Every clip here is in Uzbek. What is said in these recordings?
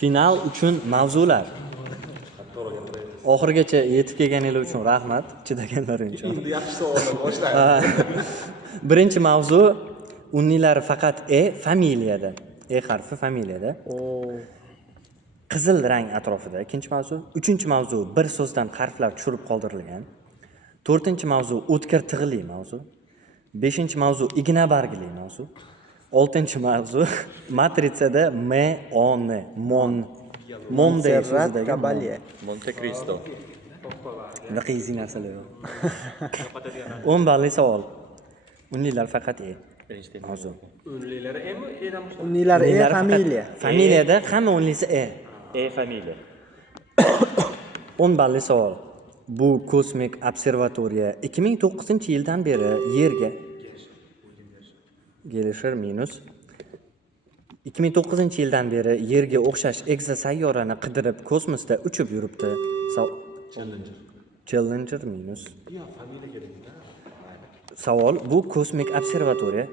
Final uchun mavzular. Oxirigacha yetib kelganingiz uchun rahmat, chidaganlaring uchun. Endi yaxshi savollar boshlaymiz. Birinchi mavzu unlilari faqat familiyada. Harfi familiyada. Qizil rang atrofida. Ikkinchi mavzu. Uchinchi mavzu bir so'zdan harflar tushirib qoldirilgan. To'rtinchi mavzu o'tkir tig'li mavzu. Beshinchi mavzu igna bargli mavzu. Oltinchi mavzu matritsada Monday so'zidagi Monte Cristo. Qiziq narsalar yo'q. 10 balli savol. Unlilar faqat mavzu. Unlilari emi, e'dan Unlilari familiya. Familiyada hamma unlisi Familiya. 10 balli savol. Bu kosmik observatoriya 2009-yildan beri Yerga kelishir minus 2009-yildan beri Yerga o'xshash ekzosayyorani qidirib kosmosda uchib yuribdi. Challenger minus. Savol, bu kosmik observatoriya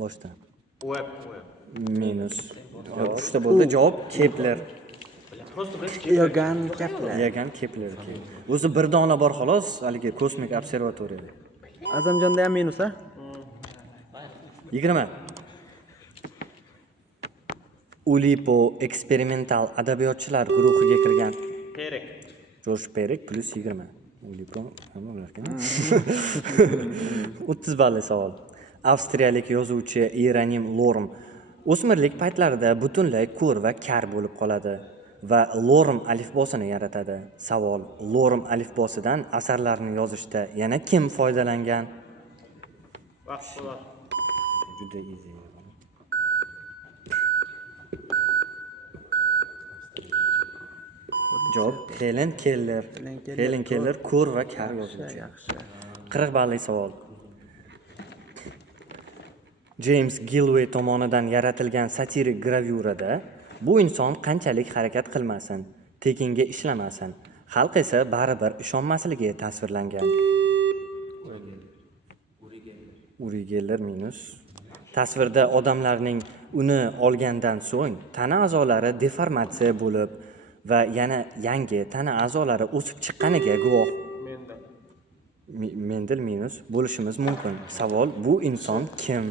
boshda. Web. Minus. Uchta bo'ldi. Javob Kepler. Yogan Kepler. O'zi bir dona bor xolos, haligi kosmik observatoriyada. Azamjonda ham minus, 20. Ulipo eksperimental adabiyotchilar guruhiga kirgan. Perek. Jorj Perek plus 20. Ulipo nima bo'larkan? 30 balli savol. Avstriyalik yozuvchi Iranim Lorm o'smirlik paytlarida butunlay ko'r va kar bo'lib qoladi va Lorm alifbosini yaratadi. Savol: Lorm alifbosidan asarlarni yozishda yana kim foydalangan? Vaqtlar. Juda easy. Javob Helen Keller ko'r va kar yozuvchi. 40 balli savol. James Gilway tomonidan yaratilgan satirik gravyurada bu inson qanchalik harakat qilmasin, tekinga ishlamasin, xalq esa baribir ishonmasligi tasvirlangan. Uri Geller minus. Tasvirda odamlarning uni olgandan so'ng tana a'zolari deformatsiya bo'lib va yana yangi tana a'zolari o'sib chiqqaniga guvoh. Mendel minus bo'lishimiz mumkin. Savol: bu inson kim?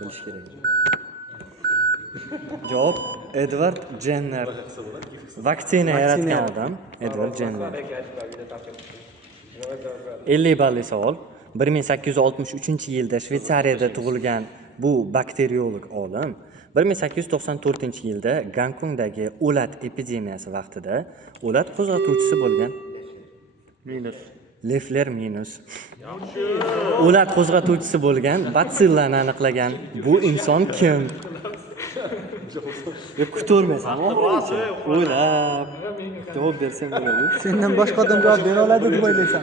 Bilish kerak. Javob Edward Jenner. Vaksina yaratgan odam Edward Jenner. 50 balli savol. 1863-yilda Shveysariyada tug'ilgan bu bakteriolog olim 1894-yilda Gonkongdagi o'lat epidemiyasi vaqtida o'lat qo'zg'atuvchisi bo'lgan. Minus. Lefler minus. O'lat qo'zg'atuvchisi bo'lgan batsillani aniqlagan. Bu inson kim? Kuturmaysan. O'ylab javob bersam bo'ladi. Sendan boshqa odam javob bera oladi deb o'ylaysan.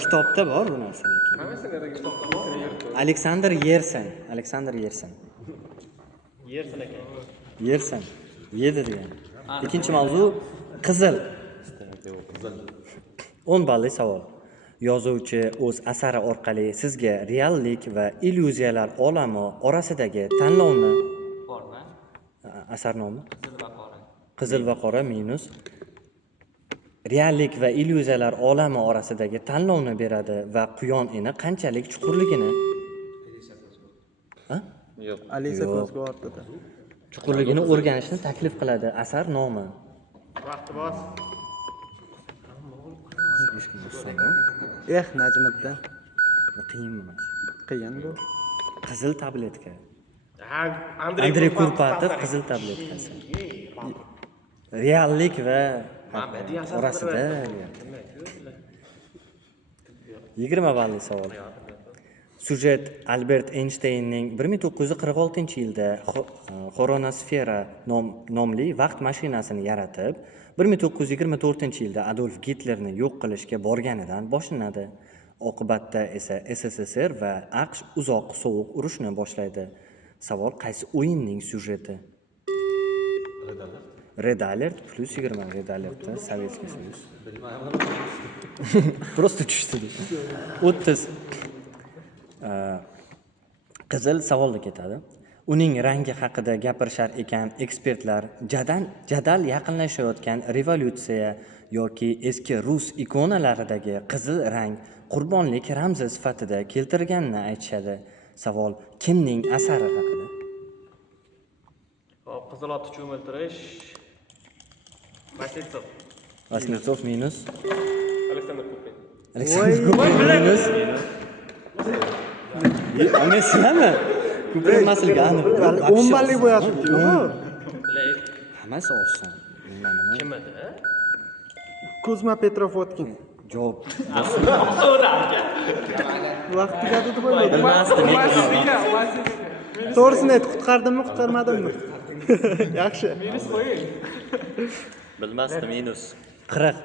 Kitobda bor bu narsa lekin. Alexander Yersin. Yersin. Yedi degan. Ikkinchi mavzu qizil. 10 balli savol. Yozuvchi o'z asari orqali sizga reallik va illyuziyalar olami orasidagi tanlovni asar nomi Qizil va qora minus reallik va illyuziyalar olami orasidagi tanlovni beradi va quyon ini qanchalik chuqurligini Yo'q. Alisa ko'zga ortadi. Chuqurligini o'rganishni taklif qiladi. Asar nomi. Vaqti bos. Najmiddin. Qiyin emas. Qiyin bu. Qizil tabletka. Andrey Kurpatov qizil tabletkasi. Reallik va orasida 20 balli savol. Sujet Albert Einsteinning 1946-yilda Xronosfera nomli vaqt mashinasini yaratib, 1924-yilda Adolf Hitlerni yo'q qilishga borganidan boshlanadi. Oqibatda esa SSSR va AQSh uzoq sovuq urushni boshlaydi. Savol: qaysi o'yinning syujeti? Red Alert plus 20. Red Alertda Sovetskiy Soyuz. Просто tushdi. 30. Qizil savolga ketadi. Uning rangi haqida gapirishar ekan ekspertlar jadal yaqinlashayotgan revolyutsiya yoki eski rus ikonalaridagi qizil rang qurbonlik ramzi sifatida keltirilganini aytishadi. Savol kimning asari haqida? Hop, qizil otni cho'miltirish. Vasiltsov. Vasiltsov minus. Aleksandr Kupin. Aleksandr Kupin minus. Amesizlarmi? Kupin masalga aniq. 10 ballik bo'yatibdi-ku. Hammasi oson. Kim edi? Kuzma Petrofotkin. Javob. Vaqt tugadi deb o'yladim. Bilmasdim. To'g'risini ayt, qutqardimmi, qutqarmadimmi? Yaxshi. Bilmasdim, minus. 40.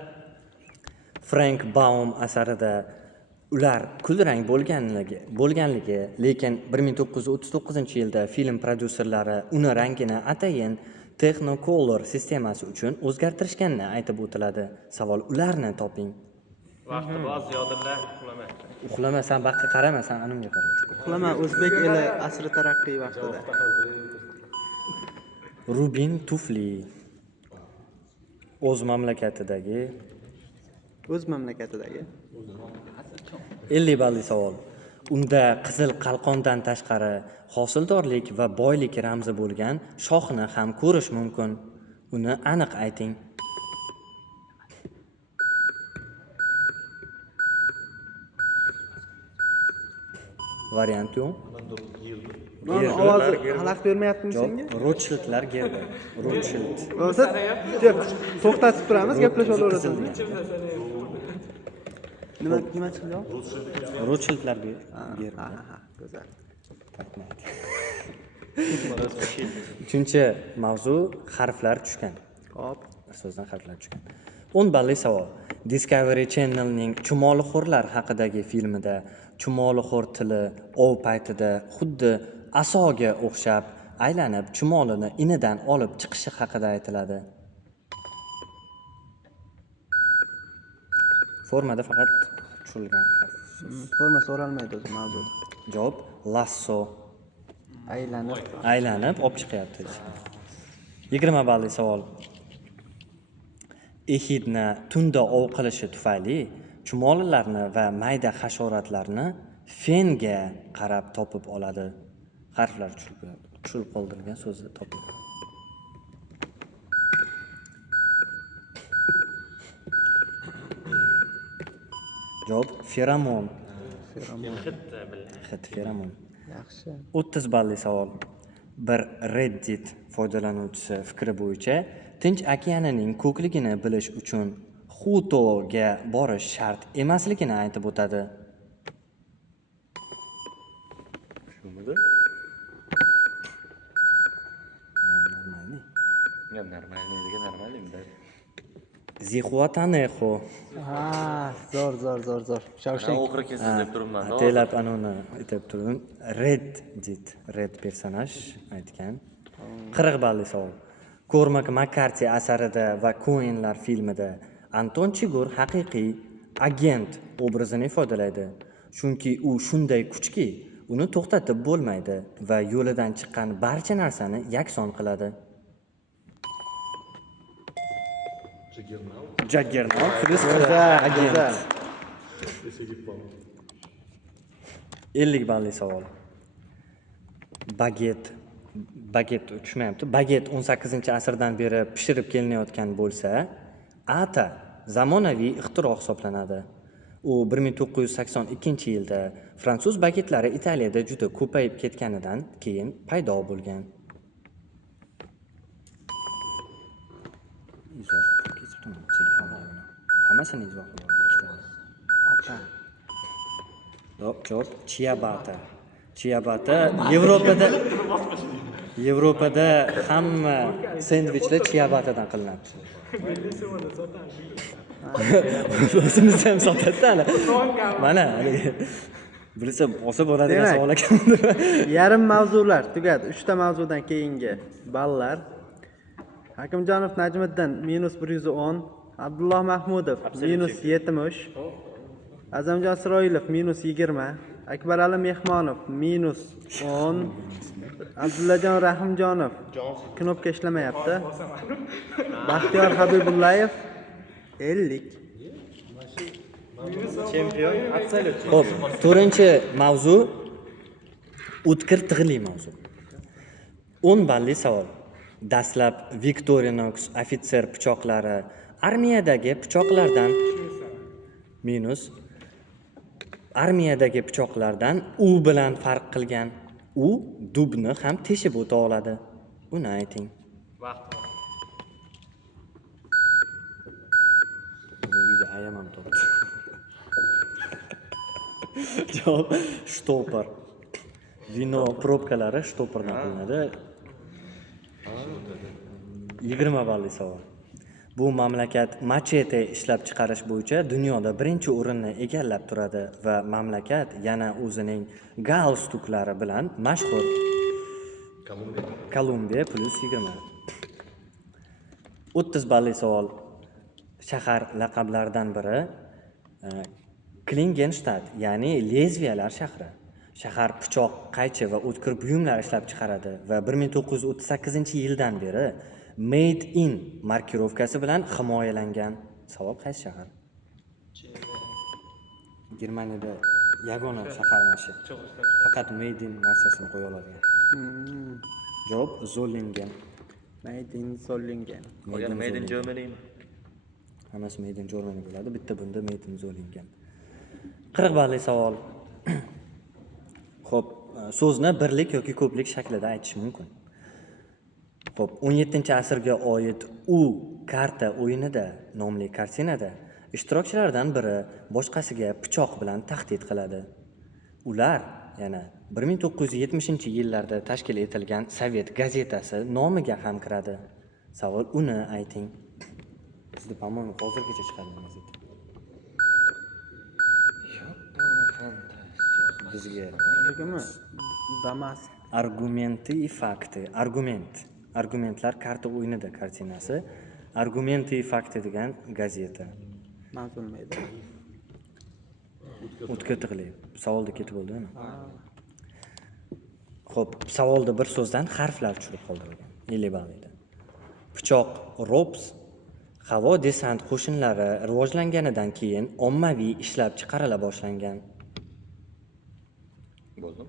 Frank Baum asarida ular kulrang bo'lganligi, lekin 1939-yilda film prodyuserlari uni rangini atayin Technicolor sistemasi uchun o'zgartirishganini aytib o'tiladi. Savol ularni toping. Vaqti bor, Ziyodulla, uxlama. Uxlamasan, baqqa qaramasan, animga qara. Uxlama, o'zbek eli asri taraqqiy vaqtida. Rubin tufli. O'z mamlakatidagi 50 balli savol. Unda qizil qalqondan tashqari hosildorlik va boylik ramzi bo'lgan shoxni ham ko'rish mumkin. Uni aniq ayting. Variant yo'q. Ovozi xalaqit bermayaptimi senga? Rothschildlar gerbi. Rothschild. Bo'lsa, to'xtatib turamiz, gaplashib olaverasizmi? Nima chiqdi? Rothschildlar gerbi. Ha, go'zal. Uchinchi mavzu harflar tushgan. Hop. So'zdan harflar tushgan. 10 balli savol. Discovery Channel'ning Chumolixo'rlar haqidagi filmida chumolixo'r tili ov paytida xuddi asoga o'xshab aylanib chumolini inidan olib chiqishi haqida aytiladi. Formada faqat tushirilgan. Forma so'ralmaydi o'zi mavzuda. Javob lasso. Aylanib olib chiqyapti. 20 balli savol. Ehidni tunda ov qilishi tufayli chumolilarni va mayda hasharotlarni fenga qarab topib oladi. Harflar tushirib qoldirilgan so'zni toping. Javob feromon. Hid feromon. Yaxshi. 30 balli savol. Bir Reddit foydalanuvchisi fikri bo'yicha Tinch okeanining ko'kligini bilish uchun Xutoga borish shart emasligini aytib o'tadi. Shumidi? Normalniy. Zixuatanexo. Ha, zo'r. Shoshiling. Oxiri kelsiz deb turibman. Atelab anoni aytib turdim. Red personaj aytgan. 40 balli savol. Cormac McCarthy asarida va Coenlar filmida Anton Chigurh haqiqiy agent obrazini ifodalaydi. Chunki u shunday kuchki, uni to'xtatib bo'lmaydi va yo'lidan chiqqan barcha narsani yakson qiladi. Jaggernaut agent. 50 balli savol. Baget tushmayapti. Baget 18-asrdan beri pishirib kelinayotgan bo'lsa, ata zamonaviy ixtiro hisoblanadi. U 1982-yilda fransuz bagetlari Italiyada juda ko'payib ketganidan keyin paydo bo'lgan. Hammasini izoh qiladi. Javob Ciabatta. Yevropada hamma sendvichlar ciabattadan qilinadi. O'zimiz ham sotadi hali. Mana bilsa bosib bo'ladigan savol ekan. Yarim mavzular tugadi. 3 ta mavzudan keyingi ballar. Hakimjonov Najmiddin -110, Abdulloh Mahmudov -70, Azamjon Isroilov -20, Akbarali Mehmonov -10. Abdullajon Rahimjonov knopka ishlamayapti. Baxtiyor Habibullayev 50. Chempion absolyut. Xo'p, 4-mavzu o'tkir tig'li mavzu. 10 balli savol. Dastlab Victorinox ofitser pichoqlari armiyadagi pichoqlardan armiyadagi pichoqlardan u bilan farq qilgan. U dubni ham teshib o'ta oladi. Uni ayting. Vaqt. Bu uyda ayam ham topdi. Javob shtopor. Vino probkalari shtopordan qilinadi. 20 balli savol. Bu mamlakat machete ishlab chiqarish bo'yicha dunyoda birinchi o'rinni egallab turadi va mamlakat yana o'zining galstuklari bilan mashhur. Kolumbiya +20. 30 balli savol. Shahar laqablaridan biri Klingenstadt, ya'ni lezbiyalar shahri. Shahar pichoq, qaychi va o'tkir buyumlar ishlab chiqaradi va 1938-yildan beri Made in markirovkasi bilan himoyalangan. Savol: qaysi shahar? Germaniyada yagona shahar mashi. Faqat Made in narsasini qo'ya oladigan. Javob: Zollingen. Made in Zollingen. Qolgan Made in Germany. Hammasi Made in Germany bo'ladi. Bitta bunda Made in Zollingen. 40 balli savol. Xo'p, so'zni birlik yoki ko'plik shaklida aytish mumkin. Xo'p, 17-asrga oid U karta o'yinida nomli kartinada ishtirokchilardan biri boshqasiga pichoq bilan tahdid qiladi. Ular yana 1970-yillarda tashkil etilgan Sovet gazetasi nomiga ham kiradi. Savol: uni ayting. Sizda по-моему hozirgacha chiqargan gazeta. Bizga Nima? Damas. argumenti и fakti. Argumentlar karta o'yinida kartinasi. Argumenti и fakti degan gazeta. Mazmunmaydi. O'tkir tig'li. Savolda ketib bo'ldimi? Xo'p, savolda bir so'zdan harflar tushirib qoldirilgan. 50 ballida. Pichoq Rops havo desant qo'shinlari rivojlanganidan keyin ommaviy ishlab chiqarila boshlangan. Bo'ldim.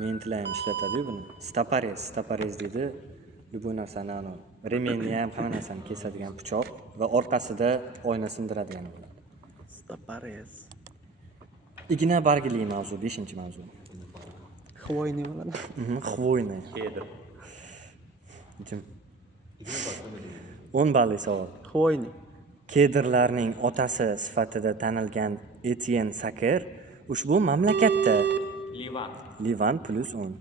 Mentlar ham ishlatadi-yu buni. Staparez deydi. Любой narsani remenni ham hamma narsani kesadigan pichoq va orqasida oyna sindiradigan bo'ladi. Staparez. Igna bargli mavzu, 5-mavzu. Хвойный bo'ladi. Хвойный. Keder. Jim. 10 balli savol. Хвойный. Kederlarning otasi sifatida tanilgan Etienne Saker ushbu mamlakatda Livan +10.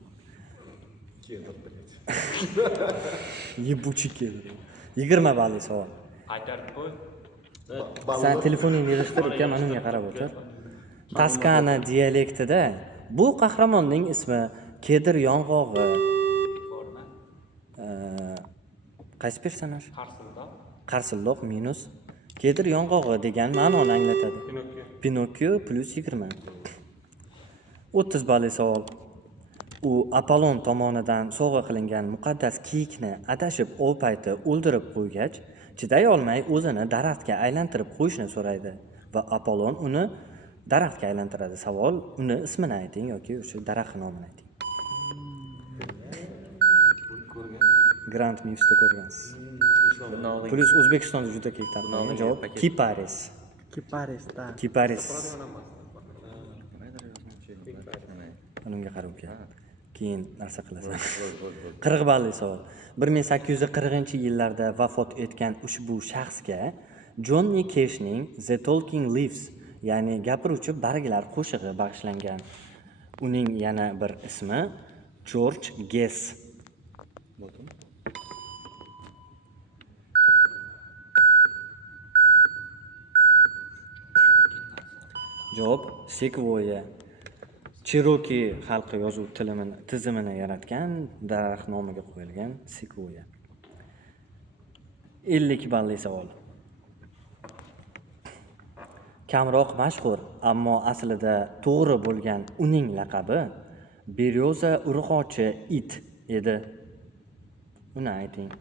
Yebuchi keder. 20 balli savol. Aytarib qo'y. Sen telefoningni yig'ishtir, uka, mana unga qarab o'tir. Toskana dialektida bu qahramonning ismi Keder yong'og'i. Qaysi personaj? Qarsildoq minus Keder yong'og'i degan ma'noni anglatadi. Pinokio +20. 30 balli savol. U Apollon tomonidan sovg'a qilingan muqaddas kiyikni adashib ov payti o'ldirib qo'ygach, chiday olmay o'zini daraxtga aylantirib qo'yishni so'raydi va Apollon uni daraxtga aylantiradi. Savol: uni ismini ayting yoki o'sha daraxt nomini ayting. Grand Mifsda ko'rgansiz. Plus O'zbekistonda juda keng tarqalgan. Javob: Kiparis. Kiparisda. Kiparis. Unga qarab uka. Keyin narsa qilasan. 40 balli savol. 1840-yillarda vafot etgan ushbu shaxsga Johnny Cashning The Talking Leaves, ya'ni gapiruvchi barglar qo'shig'i bag'ishlangan. Uning yana bir ismi George Guess. Javob: Sequoia. Cherokee xalqi yozuv tizimini yaratgan daraxt nomiga qo'yilgan Sequoia. 50 balli savol. Kamroq mashhur, ammo aslida to'g'ri bo'lgan uning laqabi Beryoza urg'ochi it edi. Uni ayting.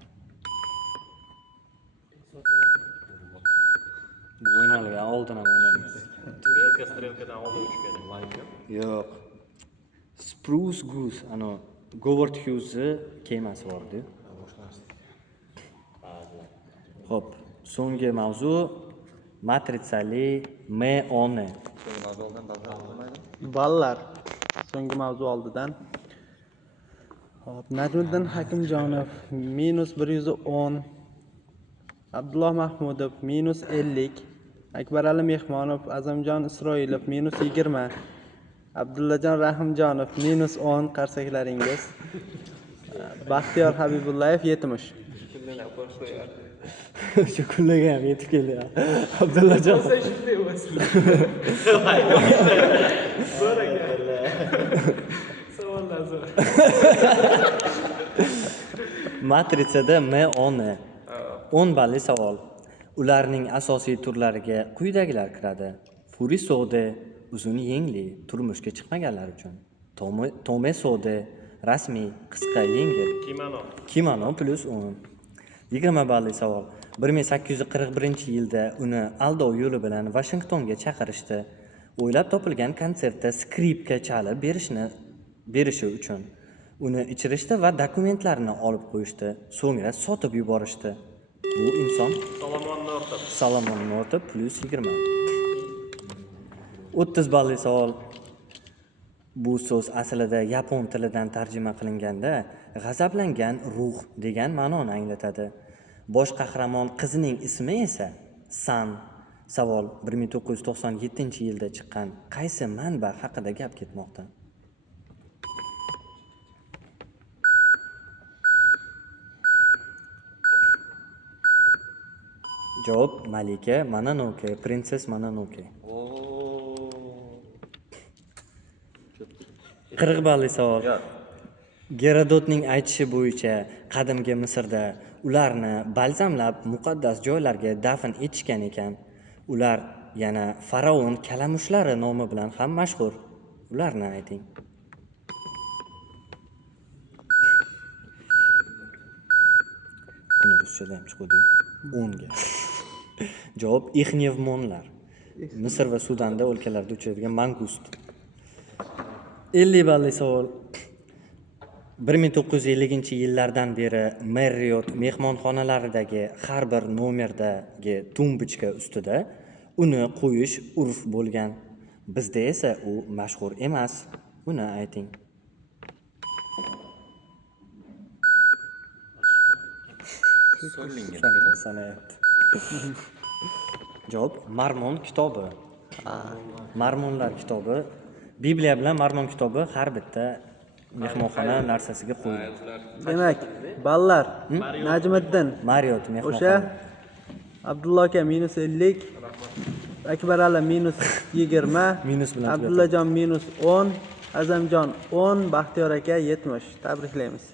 Bu o'ynalgan, oldin ham o'ynalgan. Belka strelkadan oldin uchgan. Yo'q. Spruce Goose, ano Говард Hyuzi kemasi bor-ku. Xo'p, so'nggi mavzu matritsali M10. Ballar. So'nggi mavzu oldidan. Hop, Najmiddin Hakimjonov -110. Abdulloh Mahmudov -50. Akbarali Mehmonov, Azamjon Isroilov -20. Abdullajon Rahimjonov -10 qarsaklaringiz. Baxtiyor Habibullayev 70. Shu kunlarga ham yetib keldi. Abdullajon. Matritsada M10. 10 balli savol. Ularning asosiy turlariga quyidagilar kiradi. Furisode, uzun yengli, turmushga chiqmaganlar uchun. Tomesode, rasmiy, qisqa yengil. Kimono plus 10. 20 balli savol. 1841-yilda uni aldov yo'li bilan Vashingtonga chaqirishdi. O'ylab topilgan konsertda skripka chalib berishi uchun uni ichirishdi va dokumentlarini olib qo'yishdi. So'ngra sotib yuborishdi. Bu inson Solomon Northup plus 20. 30 balli savol. Bu so'z aslida yapon tilidan tarjima qilinganda g'azablangan ruh degan ma'noni anglatadi. Bosh qahramon qizining ismi esa San. Savol 1997-yilda chiqqan qaysi manba haqida gap ketmoqda? Javob Malika Mononoke, Princess Mononoke. 40 balli savol. Gerodotning aytishi bo'yicha qadimgi Misrda ularni balzamlab muqaddas joylarga dafn etishgan ekan. Ular yana faraon kalamushlari nomi bilan ham mashhur. Ularni ayting. Buni ruschada ham chiqdi. 10 ga. Javob ixnevmonlar. Misr va Sudanda o'lkalarida uchraydigan mangust. 50 balli savol. 1950-yillardan beri Marriott mehmonxonalaridagi har bir nomerdagi tumbichka ustida uni qo'yish urf bo'lgan. Bizda esa u mashhur emas. Buni ayting. Sanayapti. Javob Marmon kitobi. Marmonlar kitobi. Bibliya bilan Marmon kitobi har bitta mehmonxona narsasiga qo'yiladi. Demak, ballar. Najmiddin Marriott mehmonxona. o'sha Abdulloh aka -50, Akbarali -20, Minus bilan Abdullajon -10, Azamjon 10, Baxtiyor aka 70. Tabriklaymiz.